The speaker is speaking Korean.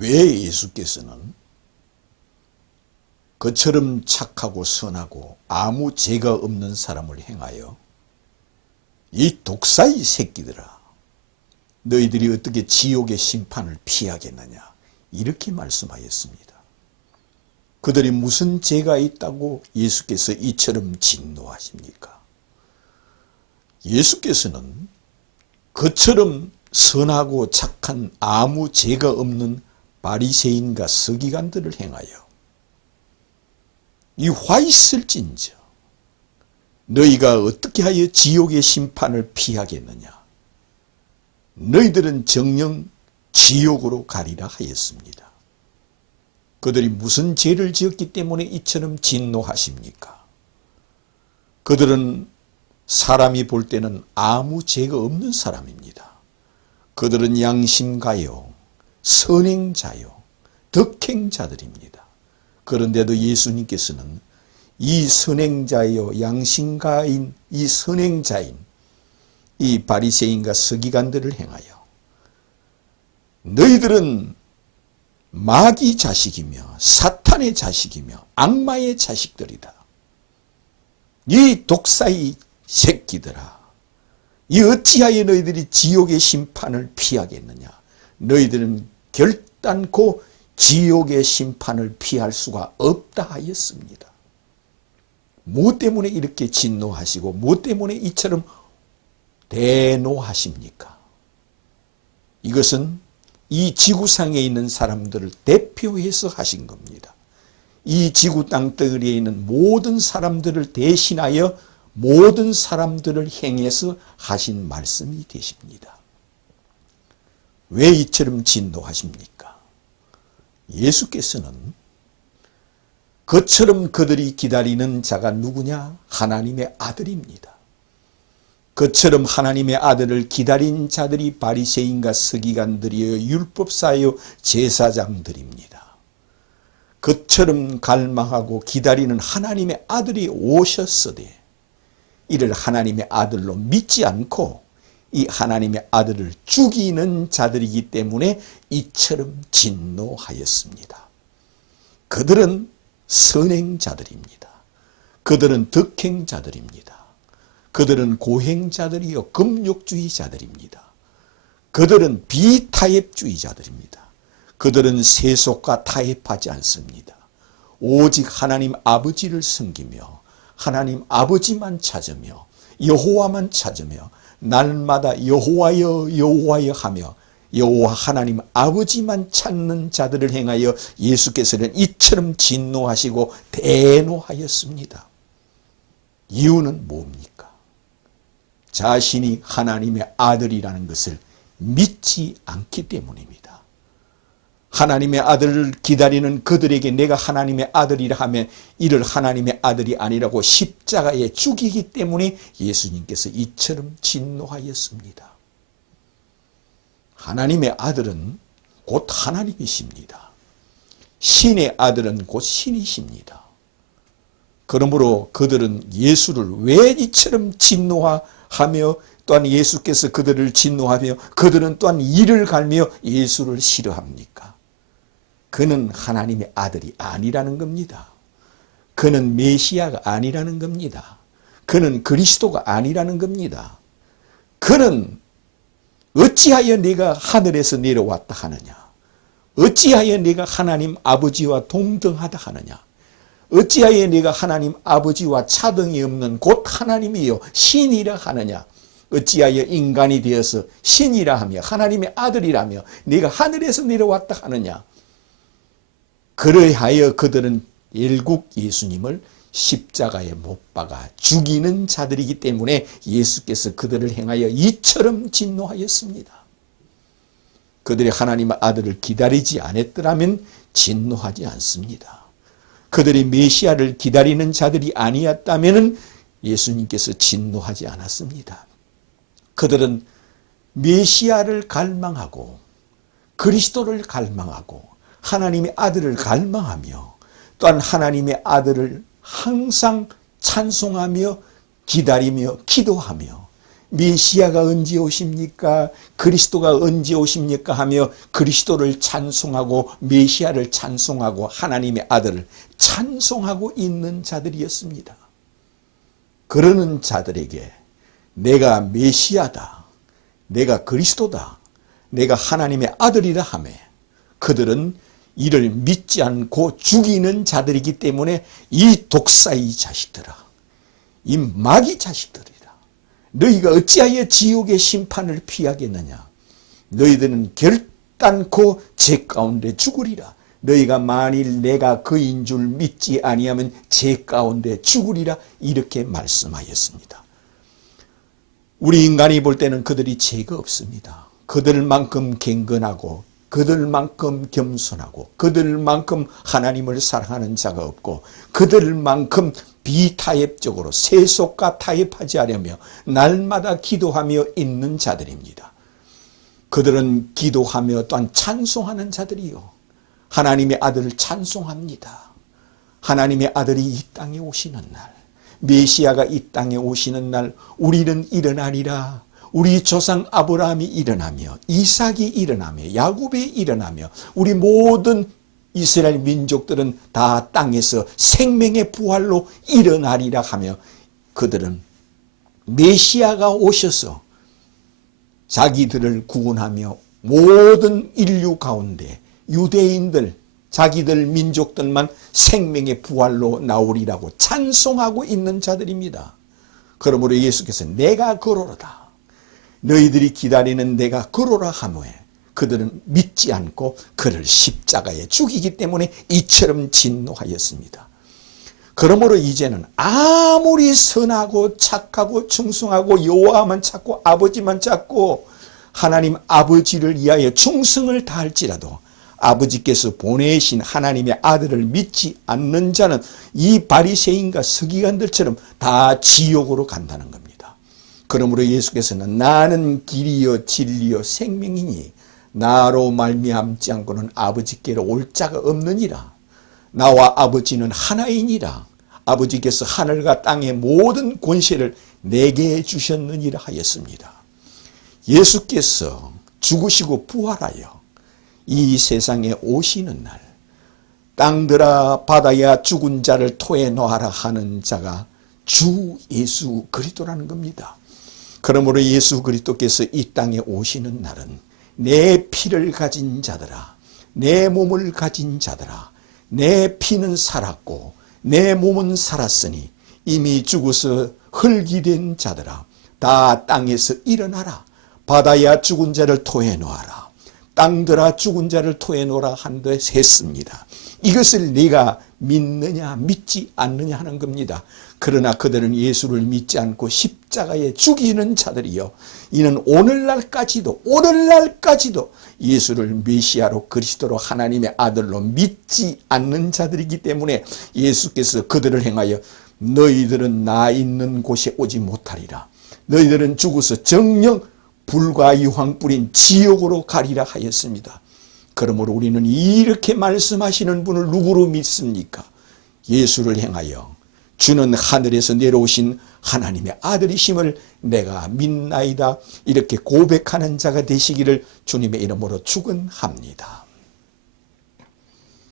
왜 예수께서는 그처럼 착하고 선하고 아무 죄가 없는 사람을 행하여 이 독사의 새끼들아, 너희들이 어떻게 지옥의 심판을 피하겠느냐, 이렇게 말씀하였습니다. 그들이 무슨 죄가 있다고 예수께서 이처럼 진노하십니까? 예수께서는 그처럼 선하고 착한 아무 죄가 없는 바리새인과 서기관들을 행하여 이 화 있을진저 너희가 어떻게 하여 지옥의 심판을 피하겠느냐, 너희들은 정녕 지옥으로 가리라 하였습니다. 그들이 무슨 죄를 지었기 때문에 이처럼 진노하십니까? 그들은 사람이 볼 때는 아무 죄가 없는 사람입니다. 그들은 양심가요, 선행자요, 덕행자들입니다. 그런데도 예수님께서는 이 선행자요, 양심가인 이 선행자인 이 바리새인과 서기관들을 행하여 너희들은 마귀 자식이며 사탄의 자식이며 악마의 자식들이다. 이 독사의 새끼들아, 이 어찌하여 너희들이 지옥의 심판을 피하겠느냐. 너희들은 결단코 지옥의 심판을 피할 수가 없다 하였습니다. 무엇 때문에 이렇게 진노하시고 무엇 때문에 이처럼 대노하십니까? 이것은 이 지구상에 있는 사람들을 대표해서 하신 겁니다. 이 지구 땅덩어리에 있는 모든 사람들을 대신하여 모든 사람들을 향해서 하신 말씀이 되십니다. 왜 이처럼 진노하십니까? 예수께서는 그처럼 그들이 기다리는 자가 누구냐? 하나님의 아들입니다. 그처럼 하나님의 아들을 기다린 자들이 바리새인과 서기관들이요, 율법사요, 제사장들입니다. 그처럼 갈망하고 기다리는 하나님의 아들이 오셨으되 이를 하나님의 아들로 믿지 않고 이 하나님의 아들을 죽이는 자들이기 때문에 이처럼 진노하였습니다. 그들은 선행자들입니다. 그들은 덕행자들입니다. 그들은 고행자들이요, 금욕주의자들입니다. 그들은 비타협주의자들입니다. 그들은 세속과 타협하지 않습니다. 오직 하나님 아버지를 섬기며 하나님 아버지만 찾으며 여호와만 찾으며 날마다 여호와여 여호와여 하며 여호와 하나님 아버지만 찾는 자들을 행하여 예수께서는 이처럼 진노하시고 대노하였습니다. 이유는 뭡니까? 자신이 하나님의 아들이라는 것을 믿지 않기 때문입니다. 하나님의 아들을 기다리는 그들에게 내가 하나님의 아들이라 하면 이를 하나님의 아들이 아니라고 십자가에 죽이기 때문에 예수님께서 이처럼 진노하였습니다. 하나님의 아들은 곧 하나님이십니다. 신의 아들은 곧 신이십니다. 그러므로 그들은 예수를 왜 이처럼 진노하며 또한 예수께서 그들을 진노하며 그들은 또한 이를 갈며 예수를 싫어합니까? 그는 하나님의 아들이 아니라는 겁니다. 그는 메시아가 아니라는 겁니다. 그는 그리스도가 아니라는 겁니다. 그는 어찌하여 네가 하늘에서 내려왔다 하느냐? 어찌하여 네가 하나님 아버지와 동등하다 하느냐? 어찌하여 네가 하나님 아버지와 차등이 없는 곧 하나님이요 신이라 하느냐? 어찌하여 인간이 되어서 신이라 하며 하나님의 아들이라며 네가 하늘에서 내려왔다 하느냐? 그러하여 그들은 결국 예수님을 십자가에 못 박아 죽이는 자들이기 때문에 예수께서 그들을 행하여 이처럼 진노하였습니다. 그들이 하나님의 아들을 기다리지 않았더라면 진노하지 않습니다. 그들이 메시아를 기다리는 자들이 아니었다면 예수님께서 진노하지 않았습니다. 그들은 메시아를 갈망하고 그리스도를 갈망하고 하나님의 아들을 갈망하며 또한 하나님의 아들을 항상 찬송하며 기다리며 기도하며 메시아가 언제 오십니까? 그리스도가 언제 오십니까? 하며 그리스도를 찬송하고 메시아를 찬송하고 하나님의 아들을 찬송하고 있는 자들이었습니다. 그러는 자들에게 내가 메시아다, 내가 그리스도다, 내가 하나님의 아들이라 하며 그들은 이를 믿지 않고 죽이는 자들이기 때문에 이 독사의 자식들아, 이 마귀 자식들이라, 너희가 어찌하여 지옥의 심판을 피하겠느냐? 너희들은 결단코 제 가운데 죽으리라. 너희가 만일 내가 그인 줄 믿지 아니하면 제 가운데 죽으리라. 이렇게 말씀하였습니다. 우리 인간이 볼 때는 그들이 죄가 없습니다. 그들만큼 경건하고 그들만큼 겸손하고 그들만큼 하나님을 사랑하는 자가 없고 그들만큼 비타협적으로 세속과 타협하지 않으며 날마다 기도하며 있는 자들입니다. 그들은 기도하며 또한 찬송하는 자들이요, 하나님의 아들을 찬송합니다. 하나님의 아들이 이 땅에 오시는 날, 메시아가 이 땅에 오시는 날 우리는 일어나리라. 우리 조상 아브라함이 일어나며 이삭이 일어나며 야곱이 일어나며 우리 모든 이스라엘 민족들은 다 땅에서 생명의 부활로 일어나리라 하며 그들은 메시아가 오셔서 자기들을 구원하며 모든 인류 가운데 유대인들, 자기들 민족들만 생명의 부활로 나오리라고 찬송하고 있는 자들입니다. 그러므로 예수께서 내가 그러로다, 너희들이 기다리는 내가 그러라 하므에 그들은 믿지 않고 그를 십자가에 죽이기 때문에 이처럼 진노하였습니다. 그러므로 이제는 아무리 선하고 착하고 충성하고 여호와만 찾고 아버지만 찾고 하나님 아버지를 위하여 충성을 다할지라도 아버지께서 보내신 하나님의 아들을 믿지 않는 자는 이 바리새인과 서기관들처럼 다 지옥으로 간다는 겁니다. 그러므로 예수께서는 나는 길이요 진리요 생명이니 나로 말미암지 않고는 아버지께로 올 자가 없느니라. 나와 아버지는 하나이니라. 아버지께서 하늘과 땅의 모든 권세를 내게 주셨느니라 하였습니다. 예수께서 죽으시고 부활하여 이 세상에 오시는 날, 땅들아 바다야 죽은 자를 토해 놓아라 하는 자가 주 예수 그리스도라는 겁니다. 그러므로 예수 그리스도께서 이 땅에 오시는 날은 내 피를 가진 자들아, 내 몸을 가진 자들아, 내 피는 살았고 내 몸은 살았으니 이미 죽어서 흙이 된 자들아, 다 땅에서 일어나라. 바다야 죽은 자를 토해 놓아라. 땅들아 죽은 자를 토해 놓으라 한데 했습니다. 이것을 네가 믿느냐 믿지 않느냐 하는 겁니다. 그러나 그들은 예수를 믿지 않고 십자가에 죽이는 자들이요, 이는 오늘날까지도 예수를 메시아로 그리스도로 하나님의 아들로 믿지 않는 자들이기 때문에 예수께서 그들을 행하여 너희들은 나 있는 곳에 오지 못하리라. 너희들은 죽어서 정령 불과 유황 뿌린 지옥으로 가리라 하였습니다. 그러므로 우리는 이렇게 말씀하시는 분을 누구로 믿습니까? 예수를 행하여 주는 하늘에서 내려오신 하나님의 아들이심을 내가 믿나이다. 이렇게 고백하는 자가 되시기를 주님의 이름으로 축원합니다.